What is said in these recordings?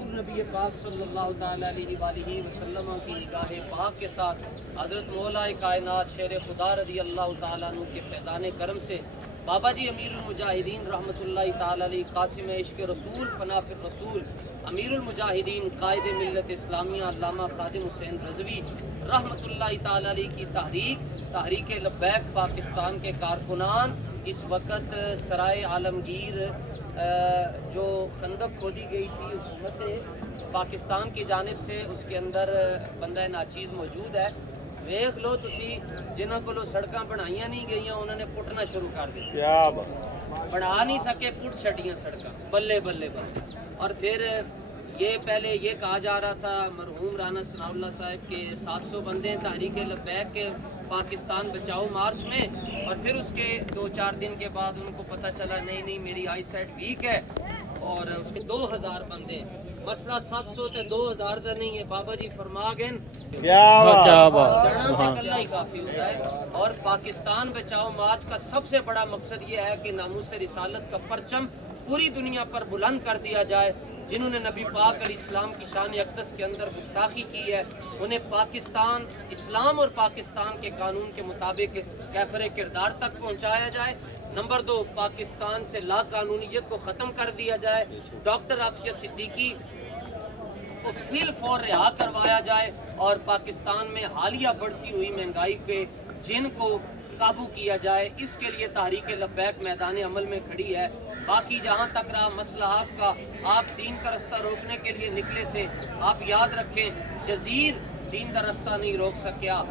نبی پاک صلی اللہ تعالیٰ علیہ وآلہ وسلم کی نگاہ پاک کے ساتھ حضرت مولا کائنات شیر خدا رضی اللہ تعالیٰ عنہ کے فیضان کرم سے بابا جی امیر المجاہدین رحمۃ اللہ تعالیٰ علیہ قاسم عشق رسول فناف الرسول امیر المجاہدین قائد ملت اسلامیہ علامہ خادم حسین رضوی رحمۃ اللہ تعالیٰ علیہ کی تحریک لبیک پاکستان کے کارکنان اس وقت سرائے عالمگیر جو خندق کھودی گئی تھی حکومت پاکستان کی جانب سے، اس کے اندر بندہ ناچیز موجود ہے۔ ویخ لو تسی جنہاں کو سڑکاں بنائیاں نہیں گئیاں انہوں نے پٹنا شروع کر دیا، بنا نہیں سکے پٹ چھٹیاں سڑکاں بلے بلے بلے۔ اور پھر یہ پہلے یہ کہا جا رہا تھا مرحوم رانا ثناء اللہ صاحب کے 700 بندے تحریک لبیک کے پاکستان بچاؤ مارچ میں، اور پھر اس کے 2-4 دن کے بعد ان کو پتہ چلا نہیں میری آئی سائٹ ویک ہے، اور اس کے 2000 بندے۔ مسئلہ 700 تے 2000 دا نہیں ہے، بابا جی فرما گئے کلہ ہی کافی ہوتا ہے۔ اور پاکستان بچاؤ مارچ کا سب سے بڑا مقصد یہ ہے کہ ناموس رسالت کا پرچم پوری دنیا پر بلند کر دیا جائے۔ جنہوں نے نبی پاک علیہ السلام کی شان اقدس کے اندر گستاخی کی ہے انہیں پاکستان اسلام اور پاکستان کے قانون کے مطابق کیفر کردار تک پہنچایا جائے۔ نمبر 2، پاکستان سے لا قانونیت کو ختم کر دیا جائے۔ ڈاکٹر عافیہ صدیقی کو فی الفور رہا کروایا جائے، اور پاکستان میں حالیہ بڑھتی ہوئی مہنگائی کے جن کو قابو کیا جائے۔ اس کے لیے تحریک لبیک میدان عمل میں کھڑی ہے۔ باقی جہاں تک رہا مسئلہ آپ کا، آپ دین کا رستہ روکنے کے لیے نکلے تھے، آپ یاد رکھیں یزید دین کا رستہ نہیں روک سکیا،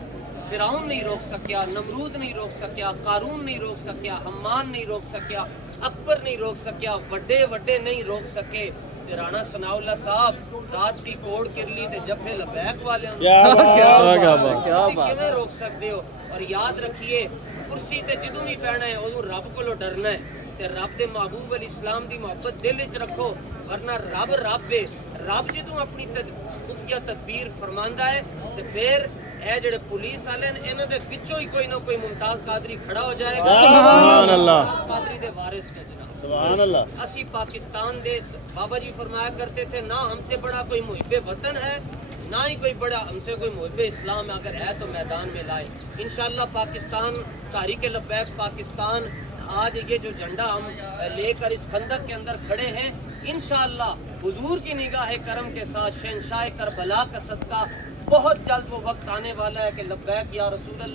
فرعون نہیں روک سکیا، نمرود نہیں روک سکیا، قارون نہیں روک سکیا، حمان نہیں روک سکیا، اکبر نہیں روک سکیا، وڈے وڈے نہیں روک سکے۔ رانا ثناء اللہ صاحب ذات دی کوڑ کرلی تے جبے لبیک والے کیویں روک سکتے ہو؟ اور یاد رکھیے کرسی تے جدوں بھی بیٹھنا ہے ادوں رب کو ڈرنا ہے، تے رب دے محبوب علیہ السلام دی محبت دل وچ رکھو، ورنہ رب ہے۔ رب جدوں اپنی خفیہ تدبیر فرماندا ہے تے پھر اے جڑے پولیس والے نے انہاں دے وچوں ہی کوئی نہ کوئی ممتاز قادری کھڑا ہو جائے گا۔ سبحان اللہ، قادری دے وارث نے جناب، سبحان اللہ۔ اسی پاکستان دے بابا جی فرمایا کرتے تھے نہ ہم سے بڑا کوئی محب وطن ہے، نہ ہی کوئی بڑا ہم سے کوئی محب اسلام ہے، اگر ہے تو میدان میں لائے۔ انشاءاللہ پاکستان تحریک لبیک پاکستان آج یہ جو جھنڈا ہم لے کر اس خندق کے اندر کھڑے ہیں، انشاءاللہ حضور کی نگاہ کرم کے ساتھ شہنشاہ کربلا کا صدقہ بہت جلد وہ وقت آنے والا ہے کہ لبیک یا رسول اللہ